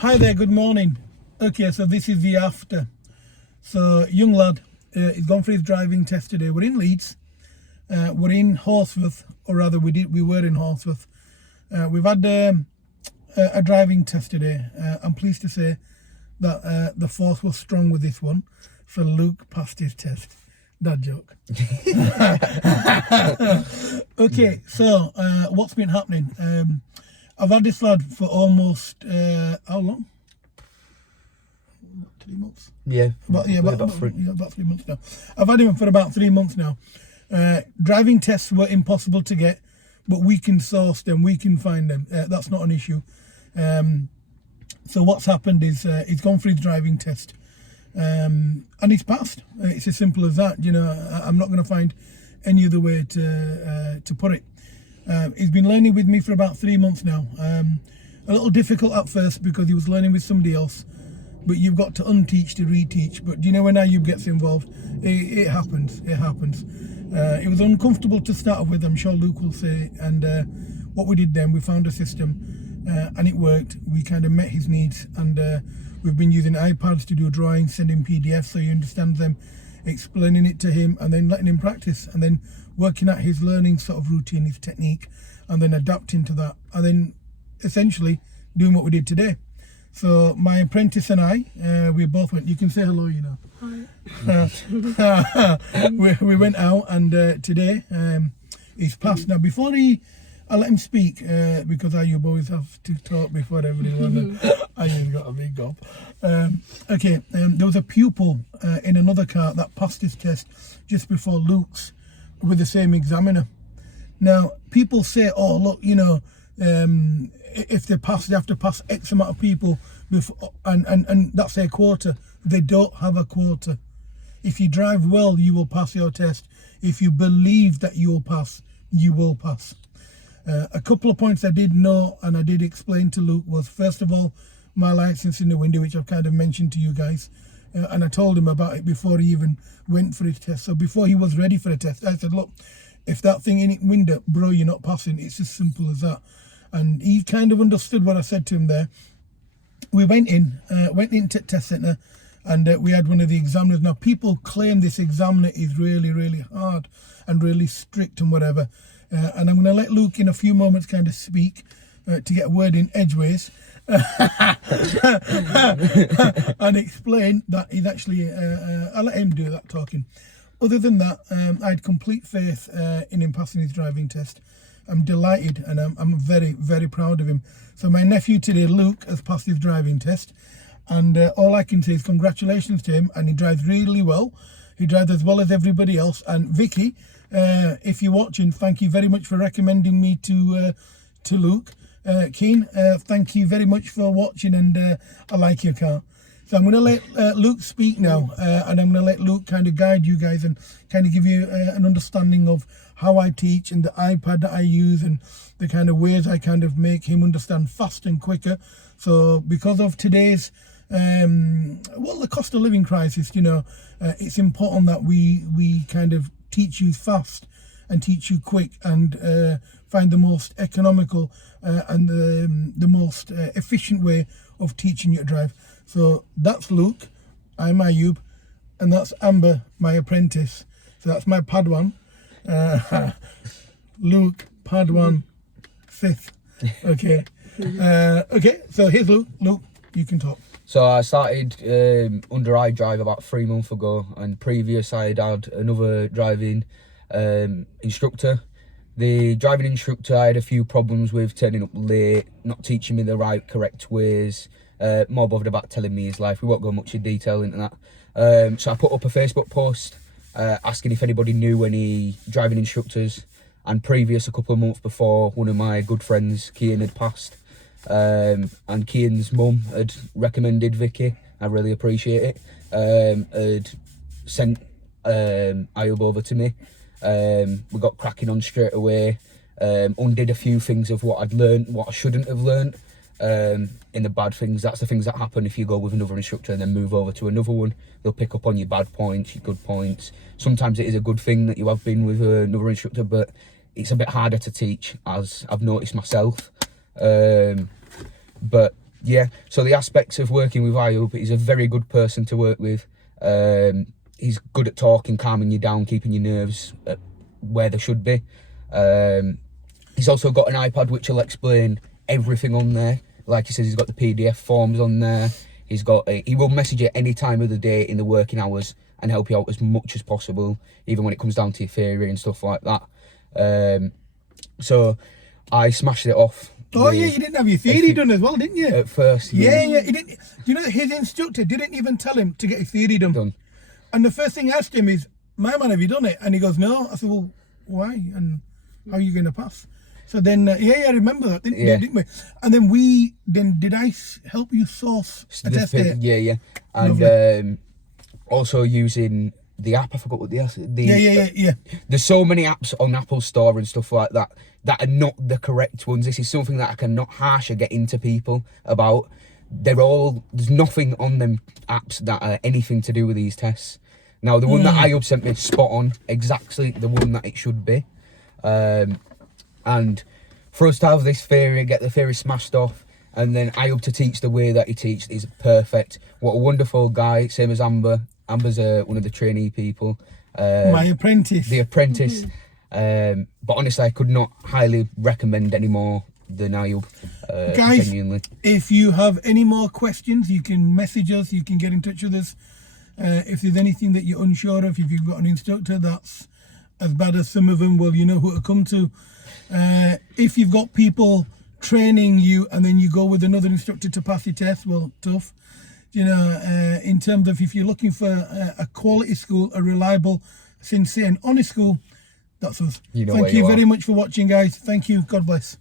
Hi there, good morning. Okay, so this is the after. So, young lad, he's gone for his driving test today. We're in Leeds. We're in Horsforth, or rather, we were in Horsforth. We've had a driving test today. I'm pleased to say that the force was strong with this one. So Luke passed his test. Dad joke. Okay, so what's been happening? I've had this lad for almost how long? 3 months. Yeah, About 3 months. months now. I've had him for about 3 months now. Driving tests were impossible to get, but we can source them, we can find them. That's not an issue. So what's happened is he's gone for his driving test, and he's passed. It's as simple as that. You know, I'm not going to find any other way to put it. He's been learning with me for about 3 months now. A little difficult at first because he was learning with somebody else, but you've got to unteach to reteach. But you know, when Ayub gets involved, it happens. It happens. It was uncomfortable to start with, I'm sure Luke will say. And what we did then, we found a system, and it worked. We kind of met his needs, and we've been using iPads to do drawings, sending PDFs so he understands them, explaining it to him, and then letting him practice, and then working at his learning sort of routine, his technique, and then adapting to that, and then essentially doing what we did today. So my apprentice and I, we both went. You can say hello, you know. Hi. We went out, and today he's passed. Now before I let him speak, because Ayub always have to talk before everyone. Ayub's got a big gob. Okay, there was a pupil in another car that passed his test just before Luke's with the same examiner. Now people say, oh look, you know, if they pass, they have to pass X amount of people before, and that's their quota. They don't have a quota. If you drive well, you will pass your test. If you believe that you will pass, you will pass. A couple of points I did know and I did explain to Luke was, first of all, my license in the window, which I've kind of mentioned to you guys, and I told him about it before he even went for his test. So before he was ready for the test, I said, look, if that thing in the window, bro, you're not passing. It's as simple as that. And he kind of understood what I said to him there. We went into test centre, and we had one of the examiners. Now people claim this examiner is really, really hard and really strict and whatever. And I'm going to let Luke in a few moments kind of speak to get a word in edgeways and explain that he's actually, I'll let him do that talking. Other than that, I had complete faith in him passing his driving test. I'm delighted, and I'm very, very proud of him. So my nephew today, Luke, has passed his driving test, and all I can say is congratulations to him, and he drives really well. He drives as well as everybody else. And Vicky, if you're watching, thank you very much for recommending me to Luke. Keen, thank you very much for watching, and I like your car. So I'm going to let Luke speak now, and I'm going to let Luke kind of guide you guys and kind of give you an understanding of how I teach and the iPad that I use and the kind of ways I kind of make him understand fast and quicker. So because of today's, the cost of living crisis, you know, it's important that we kind of teach you fast and teach you quick and find the most economical and the most efficient way of teaching you to drive. So that's Luke, I'm Ayub, and that's Amber, my apprentice. So that's my Padawan. Luke, Padawan, 5th. Okay. Okay, so here's Luke. Luke, you can talk. So I started under iDrive about 3 months ago, and previous I had another driving instructor. The driving instructor I had a few problems with, turning up late, not teaching me the right, correct ways, more bothered about telling me his life. We won't go much in detail into that. So I put up a Facebook post asking if anybody knew any driving instructors, and a couple of months before, one of my good friends, Kian, had passed, and Kian's mum had recommended Vicky. I really appreciate it. Had sent Ayub over to me. We got cracking on straight away, undid a few things of what I'd learned, what I shouldn't have learned, in the bad things. That's the things that happen if you go with another instructor and then move over to another one. They'll pick up on your bad points, your good points. Sometimes it is a good thing that you have been with another instructor, but it's a bit harder to teach, as I've noticed myself. But Yeah, so the aspects of working with Ayub, he's a very good person to work with. He's good at talking, calming you down, keeping your nerves at where they should be. He's also got an iPad which will explain everything on there. Like he says, he's got the PDF forms on there. He will message you any time of the day in the working hours and help you out as much as possible, even when it comes down to your theory and stuff like that. So I smashed it off. Oh yeah, you didn't have your theory done as well, didn't you? At first, yeah. He didn't. Do you know that his instructor didn't even tell him to get his theory done? And the first thing I asked him is, "My man, have you done it?" And he goes, "No." I said, "Well, why? And how are you going to pass?" So then, I remember that, didn't we? And then did I help you source a test date? Yeah. And also using the app, I forgot what Yeah. There's so many apps on Apple Store and stuff like that that are not the correct ones. This is something that I cannot harsh or get into people about. There's nothing on them apps that are anything to do with these tests. Now, the one that Ayub sent me is spot on, exactly the one that it should be. And for us to have this theory, get the theory smashed off, and then Ayub to teach the way that he teaches is perfect. What a wonderful guy, same as Amber. Amber's one of the trainee people. My apprentice. The apprentice. But honestly, I could not highly recommend any more than Ayub. Guys, genuinely. If you have any more questions, you can message us, you can get in touch with us. If there's anything that you're unsure of, if you've got an instructor that's as bad as some of them, well, you know who to come to. If you've got people training you and then you go with another instructor to pass your test, well, tough. In terms of if you're looking for a quality school, a reliable, sincere and honest school, that's us. You know Thank you very much for watching, guys. Thank you. God bless.